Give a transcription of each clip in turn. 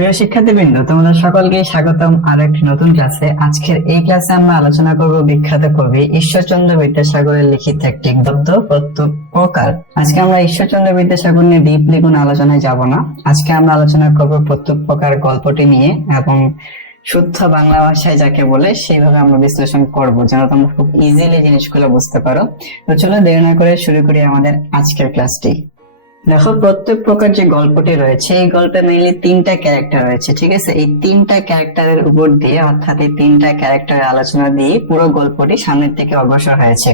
প্রিয় শিক্ষার্থীবৃন্দ, তোমাদের সকলকে স্বাগতম আর একটি নতুন ক্লাসে। আজকের এই ক্লাসে আমরা আলোচনা করব বিখ্যাত কবি ঈশ্বরচন্দ্র বিদ্যাসাগরের লিখিত একটি গদ্য প্রত্যুপকার। আজকে আমরা ঈশ্বরচন্দ্র বিদ্যাসাগর নিয়ে ডিপলি কোনো আলোচনায় যাব না। আজকে আমরা আলোচনা করব প্রত্যুপকার গল্পটি নিয়ে, এবং শুদ্ধ বাংলা ভাষায় যাকে বলে সেইভাবে আমরা বিশ্লেষণ করব, যেন তোমরা খুব ইজিলি জিনিসগুলো বুঝতে পারো। তো চলো দেরি না করে শুরু করি আমাদের আজকের ক্লাসটি। দেখো, প্রত্যেক প্রকার যে গল্পটি রয়েছে, এই গল্পে মেইনলি তিনটা ক্যারেক্টার রয়েছে, ঠিক আছে। এই তিনটা ক্যারেক্টারের উপর দিয়ে, অর্থাৎ এই তিনটা ক্যারেক্টারের আলোচনা দিয়ে পুরো গল্পটি সামনের দিকে অগ্রসর হয়েছে।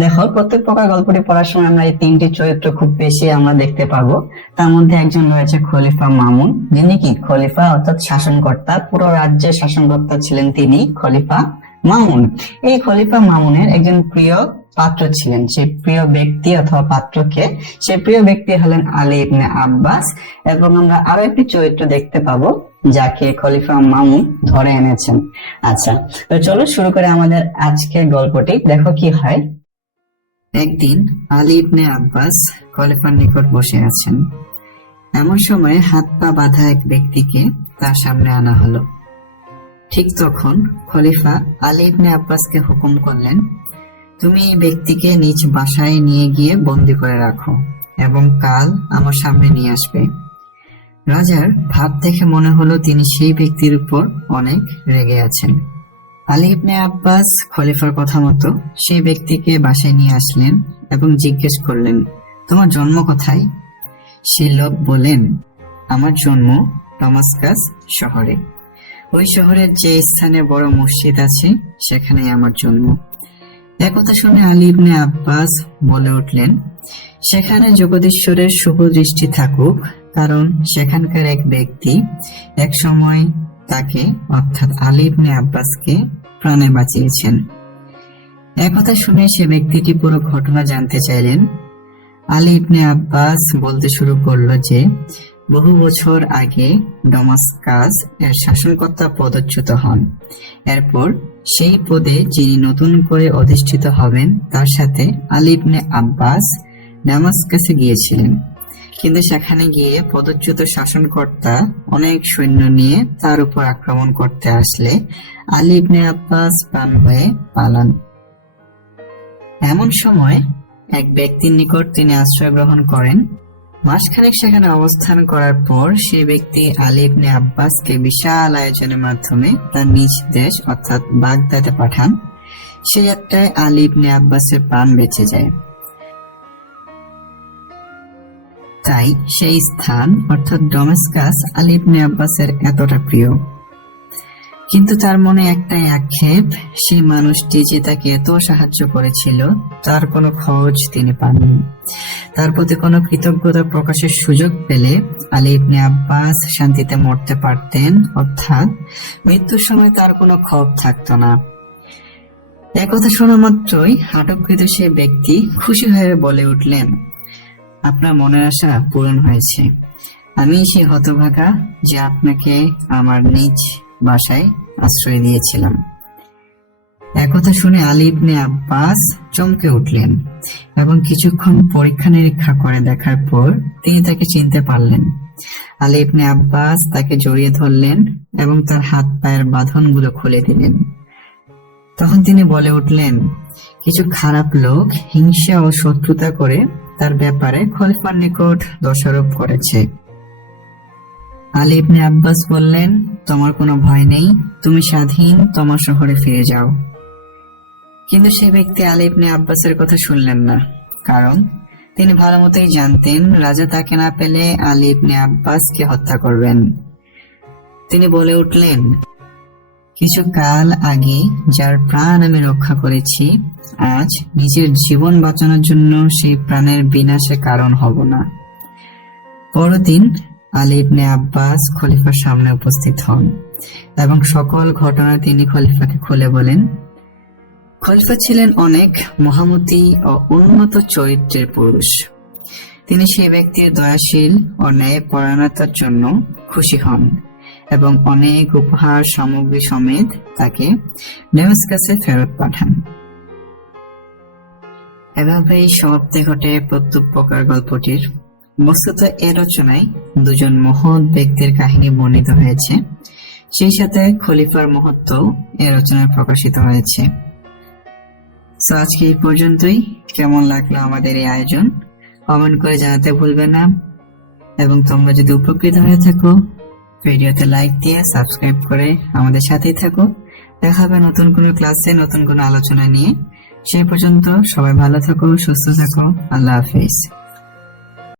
দেখো, প্রত্যেক প্রকার গল্পটি পড়ার সময় আমরা এই তিনটি চরিত্র খুব বেশি আমরা দেখতে পাবো। তার মধ্যে একজন রয়েছে খলিফা মামুন, যিনি কি খলিফা অর্থাৎ শাসনকর্তা, পুরো রাজ্যের শাসনকর্তা ছিলেন তিনি, খলিফা মামুন। এই খলিফা মামুনের একজন প্রিয় পাত্র ছিলেন। সেই প্রিয় ব্যক্তি অথবা পাত্রকে, সেই প্রিয় ব্যক্তি হলেন আলী ইবনে আব্বাস। এবং আমরা আরো একটি চরিত্র দেখতে পাবো যাকে খলিফা মামুন ধরে এনেছেন। আচ্ছা, তো চলো শুরু করে আমাদের আজকের গল্পটি। দেখো কি হয়। একদিন আলী ইবনে আব্বাস খলিফার নিকট বসে আছেন। এমন সময় হাত পা বাঁধা এক ব্যক্তিকে তার সামনে আনা হলো। ঠিক তখন খলিফা আলী ইবনে আব্বাসকে হুকুম করলেন, তুমি এই ব্যক্তিকে নিজ বাসায় নিয়ে গিয়ে বন্দি করে রাখো এবং কাল আমার সামনে নিয়ে আসবে। রাজার ভাব দেখে মনে হলো তিনি সেই ব্যক্তির উপর অনেক রেগে আছেন। আলী ইবনে আব্বাস খলিফার কথা মতো সেই ব্যক্তিকে বাসায় নিয়ে আসলেন এবং জিজ্ঞেস করলেন, তোমার জন্ম কোথায়? সেই লোক বলেন, আমার জন্ম ডমাসকাস শহরে। ওই শহরের যে স্থানে বড় মসজিদ আছে সেখানেই আমার জন্ম। একথা শুনে আলী ইবনে আব্বাস বলে উঠলেন, সেখানে জগদীশ্বরের শুভ দৃষ্টি থাকুক, কারণ সেখানকার এক ব্যক্তি এক সময় তাকে অর্থাৎ আলী ইবনে আব্বাসকে প্রাণে বাঁচিয়েছেন। একথা শুনে সে ব্যক্তিটি পুরো ঘটনা জানতে চাইলেন। আলী ইবনে আব্বাস বলতে শুরু করলো যে বহু বছর আগে ডমাসকাস এর শাসনকর্তা পদচ্যুত হন। এরপর সেই পদে যিনি নতুন করে অধিষ্ঠিত হবেন তার সাথে আলী ইবনে আব্বাস ডমাসকাসে গিয়েছিলেন, কিন্তু সেখানে গিয়ে পদচ্যুত শাসনকর্তা অনেক সৈন্য নিয়ে তার উপর আক্রমণ করতে আসলে আলী ইবনে আব্বাস প্রাণ হয়ে পালান। এমন সময় এক ব্যক্তির নিকট তিনি আশ্রয় গ্রহণ করেন। মাসখানেক সেখানে অবস্থান করার পর সেই ব্যক্তি আলী ইবনে আব্বাসকে বিশাল আয়োজনের মাধ্যমে তার নিজ দেশ অর্থাৎ বাগদাদে পাঠান। সেই যাত্রায় আলী ইবনে আব্বাসের প্রাণ বেঁচে যায়। তাই সেই স্থান অর্থাৎ ডমাসকাস আলী ইবনে আব্বাসের এতটা প্রিয়। কিন্তু তার মনে একটাই আক্ষেপ, সেই মানুষটি যে তাকে এত সাহায্য করেছিল তার কোনো খোঁজ তিনি পাননি। তার প্রতি কোনো কৃতজ্ঞতা প্রকাশের সুযোগ পেলে আলী ইবনে আব্বাস শান্তিতে মরতে পারতেন, অর্থাৎ মৃত্যুর সময় তার কোনো ক্ষোভ থাকতো না। একথা শোনা মাত্রই আটককৃত সে ব্যক্তি খুশি হয়ে বলে উঠলেন, আপনার মনের আশা পূরণ হয়েছে। আমি সেই হতভাগা যে আপনাকে আমার নিজ বাসায় আশ্রয় দিয়েছিলাম। একথা শুনে আলী ইবনে আব্বাস চমকে উঠলেন এবং কিছুক্ষণ পরীক্ষা নিরীক্ষা করে দেখার পর তিনি তাকে চিনতে পারলেন। আলী ইবনে আব্বাস তাকে জড়িয়ে ধরলেন এবং তার হাত পায়ের বাঁধনগুলো খুলে দিলেন। তখন তিনি বলে উঠলেন, কিছু খারাপ লোক হিংসা ও শত্রুতা করে তার ব্যাপারে খলিফার নিকট দোষারোপ করেছে। আলী ইবনে আব্বাস বললেন, তোমার কোনো ভয় নেই, তুমি স্বাধীন তোমার শহরে ফিরে যাও। কিন্তু সে ব্যক্তি আলী ইবনে আব্বাসের কথা শুনলেন না, কারণ তিনি ভালো মতোই জানতেন রাজা তাকে না পেলে আলী ইবনে আব্বাসকে হত্যা করবেন। তিনি বলে উঠলেন, কিছু কাল আগে যার প্রাণ আমি রক্ষা করেছি, আজ নিজের জীবন বাঁচানোর জন্য সেই প্রাণের বিনাশে কারণ হব না। পরদিন আলী ইবনে আব্বাস খলিফার সামনে উপস্থিত হন এবং সকল ঘটনা তিনি খলিফাকে খুলে বলেন। খলিফা ছিলেন অনেক মহামতি ও উন্নত চরিত্রের পুরুষ। তিনি সেই ব্যক্তির দয়াশীল ও ন্যায়পরায়ণতার জন্য খুশি হন এবং অনেক উপহার সামগ্রী সমেত তাকে ডমাসকাসে ফেরত পাঠান। এভাবেই সমাপ্তি ঘটে প্রত্যুপকার গল্পটির। বস্তুত এই রচনায় দুজন মহৎ ব্যক্তির কাহিনী বর্ণিত হয়েছে, সেই সাথে খলিফার মহত্ব এই রচনায় প্রকাশিত হয়েছে। তো আজকে এই পর্যন্তই। কেমন লাগলো আমাদের এই আয়োজন কমেন্ট করে জানাতে ভুলবে না, এবং তোমরা যদি উপকৃত হয়ে থাকো ভিডিওতে লাইক দিয়ে সাবস্ক্রাইব করে আমাদের সাথেই থাকো। দেখা হবে নতুন কোনো ক্লাসে নতুন কোনো আলোচনা নিয়ে। সেই পর্যন্ত সবাই ভালো থাকো, সুস্থ থাকো। আল্লাহ হাফিজ।